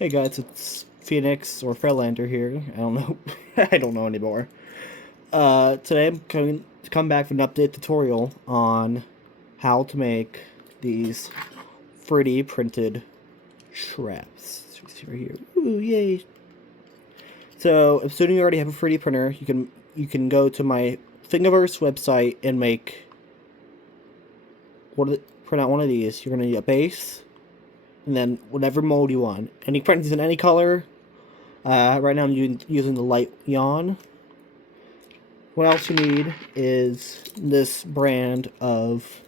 Hey guys, it's Phoenix or Skylander here. I don't know. I don't know anymore. Today I'm going to come back with an update tutorial on how to make these 3D printed traps. So we see right here. Ooh, yay! So, assuming you already have a 3D printer, you can go to my Thingiverse website and print out one of these. You're gonna need a base, and then whatever mold you want. Any printings in any color. Right now I'm using the light yawn. What else you need is this brand of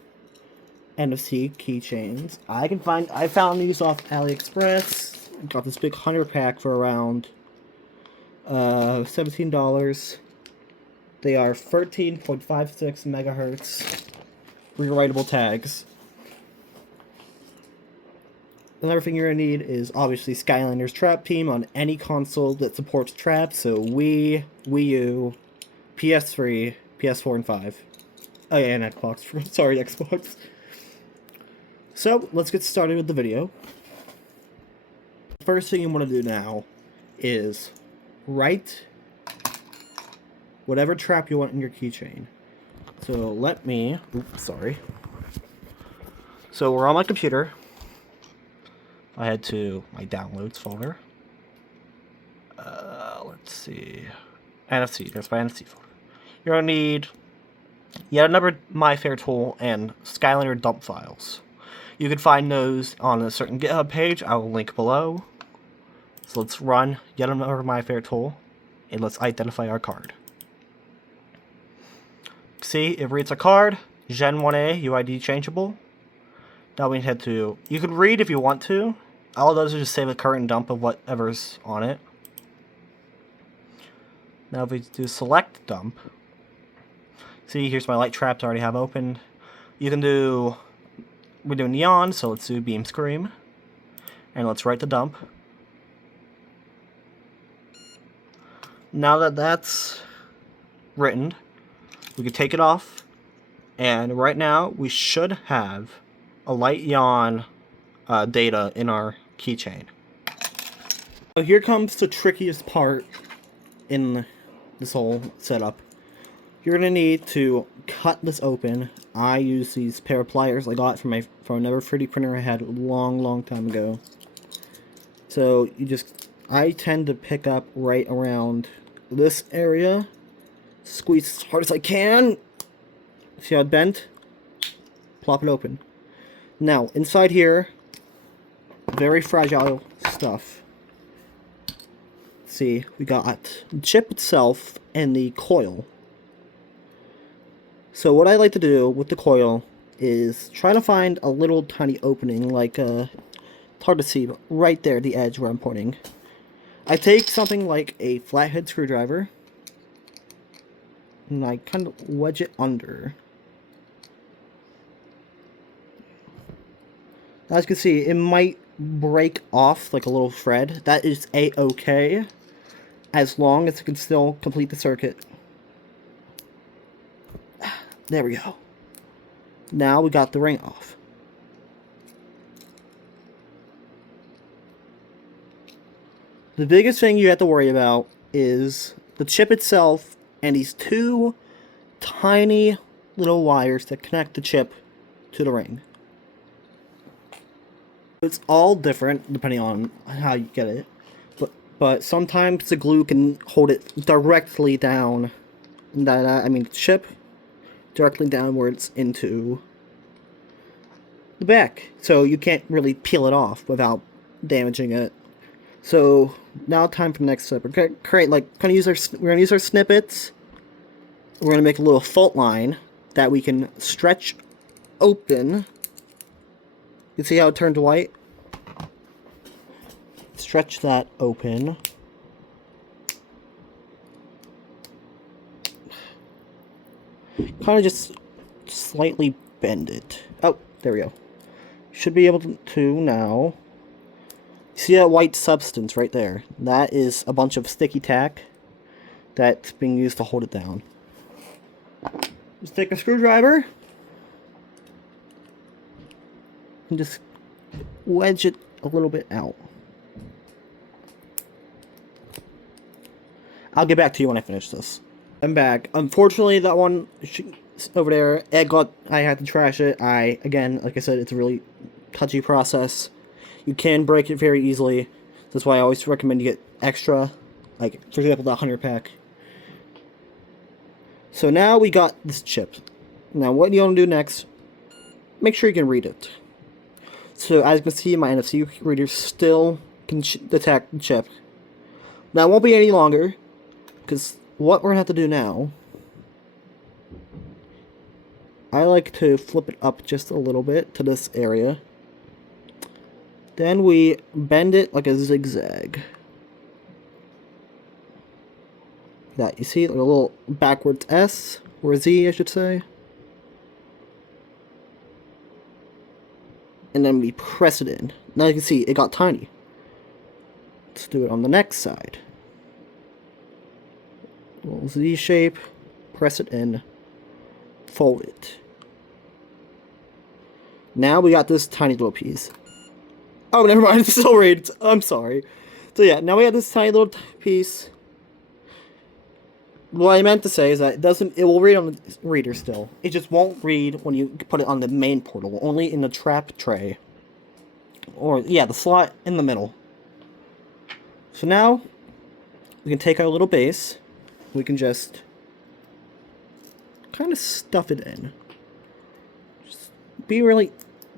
NFC keychains. I found these off AliExpress. Got this big 100 pack for around $17. They are 13.56 megahertz rewritable tags. Another thing you're going to need is obviously Skylanders Trap Team on any console that supports traps, so Wii, Wii U, PS3, PS4, and 5. Oh yeah, and Xbox. Sorry, Xbox. So, let's get started with the video. First thing you want to do now is write whatever trap you want in your keychain. So let me... Oops, sorry. So we're on my computer. I head to my downloads folder. Let's see. NFC. There's my NFC folder. You're going to need yet another mifare tool and Skylander dump files. You can find those on a certain GitHub page. I will link below. So let's run yet another mifare tool, and let's identify our card. See, it reads a card, Gen 1A, UID changeable. Now we head to, you can read if you want to. All those are just save a current dump of whatever's on it. Now if we do select dump, see, here's my light traps I already have opened. You can do, we're doing neon, so let's do beam scream. And let's write the dump. Now that that's written, we can take it off. And right now, we should have a light yawn data in our keychain. So here comes the trickiest part in this whole setup. You're gonna need to cut this open. I use these pair of pliers I got from another 3D printer I had a long time ago. So I tend to pick up right around this area, squeeze as hard as I can. See how it bent? Plop it open. Now inside here, very fragile stuff. See, we got the chip itself and the coil. So what I like to do with the coil is try to find a little tiny opening, like it's hard to see, but right there, the edge where I'm pointing. I take something like a flathead screwdriver, and I kind of wedge it under. As you can see, it might break off like a little thread. That is a-okay, as long as it can still complete the circuit. There we go. Now we got the ring off. The biggest thing you have to worry about is the chip itself and these two tiny little wires that connect the chip to the ring. It's all different depending on how you get it, but sometimes the glue can hold it directly down. The chip directly downwards into the back, so you can't really peel it off without damaging it. So now, time for the next step. We're gonna use our snippets. We're gonna make a little fault line that we can stretch open. You see how it turned white? Stretch that open. Kind of just slightly bend it. Oh, there we go. Should be able to now. See that white substance right there? That is a bunch of sticky tack that's being used to hold it down. Just take a screwdriver and just wedge it a little bit out. I'll get back to you when I finish this. I'm back. Unfortunately, that one over there, I had to trash it. Again, like I said, it's a really touchy process. You can break it very easily. That's why I always recommend you get extra, like, for example, the 100 pack. So now we got this chip. Now what you want to do next, make sure you can read it. So as you can see, my NFC reader still can detect the chip. Now it won't be any longer, because what we're going to have to do now, I like to flip it up just a little bit to this area. Then we bend it like a zigzag. That, you see, like a little backwards S, or Z, I should say. And then we press it in. Now you can see, it got tiny. Let's do it on the next side. Little Z shape, press it in, fold it. Now we got this tiny little piece. Oh, never mind, it's still read. I'm sorry. So yeah, now we have this tiny little piece. What I meant to say is that it will read on the reader still. It just won't read when you put it on the main portal, only in the trap tray. Or, yeah, the slot in the middle. So now, we can take our little base, we can just kind of stuff it in. Just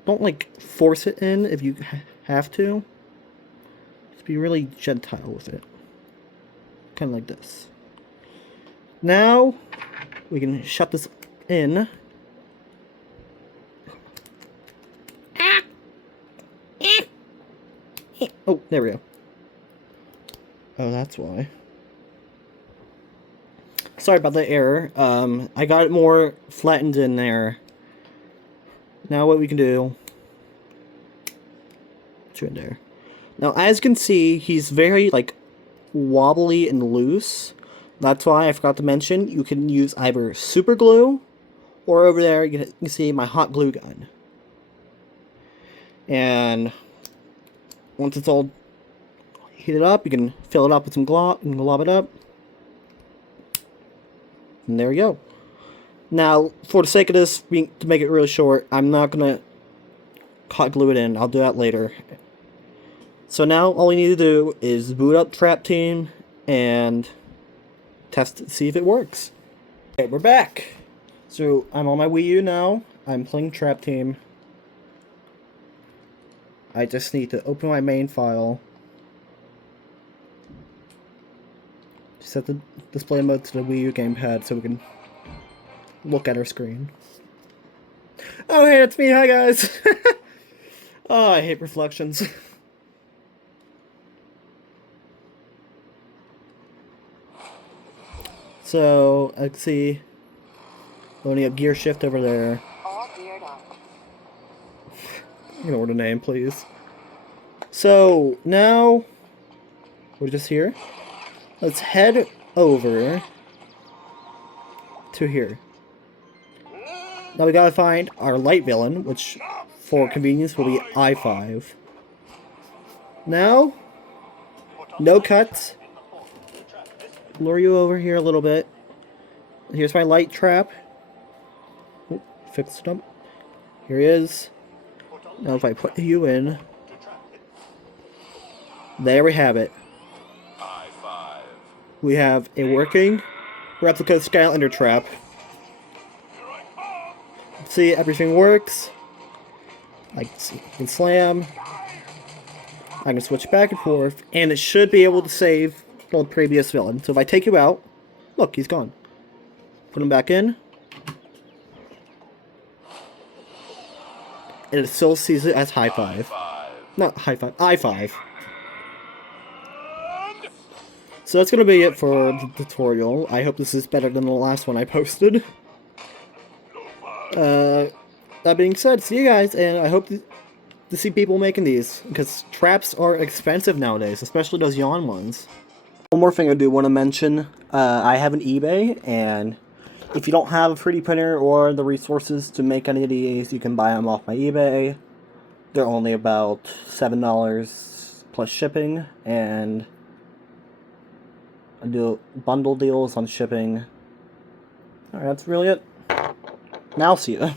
don't like force it in if you have to. Just be really gentile with it. Kind of like this. Now, we can shut this in. Oh, there we go. Oh, that's why. Sorry about the error. I got it more flattened in there. Now what we can do... Put in there. Now, as you can see, he's very, like, wobbly and loose. That's why I forgot to mention, you can use either super glue, or over there you can see my hot glue gun. And once it's all heated up, you can fill it up with some glob and glob it up. And there we go. Now, for the sake of this, to make it really short, I'm not going to hot glue it in. I'll do that later. So now all we need to do is boot up Trap Team and test it, see if it works. Okay, we're back. So I'm on my Wii U now. I'm playing Trap Team. I just need to open my main file. Set the display mode to the Wii U gamepad so we can look at our screen. Oh hey, it's me, hi guys! Oh, I hate reflections. So, let's see. Loading up gear shift over there. All geared up. Ignore the name, please. So, now we're just here. Let's head over to here. Now we gotta find our light villain, which for convenience will be I5. Now, no cuts. Lure you over here a little bit. Here's my light trap. Oh, fixed it up. Here he is. Now if I put you in, there we have it. We have a working replica Skylander trap. See, everything works. I can slam. I can switch back and forth, and it should be able to save the previous villain. So if I take you out, look, he's gone. Put him back in. And it still sees it as high five. Not high five, I5. So that's going to be it for the tutorial. I hope this is better than the last one I posted. That being said, see you guys, and I hope to see people making these, because traps are expensive nowadays, especially those yawn ones. One more thing I do want to mention, I have an eBay, and if you don't have a 3D printer or the resources to make any of these, you can buy them off my eBay. They're only about $7 plus shipping, and I do bundle deals on shipping. Alright, that's really it. Now see you.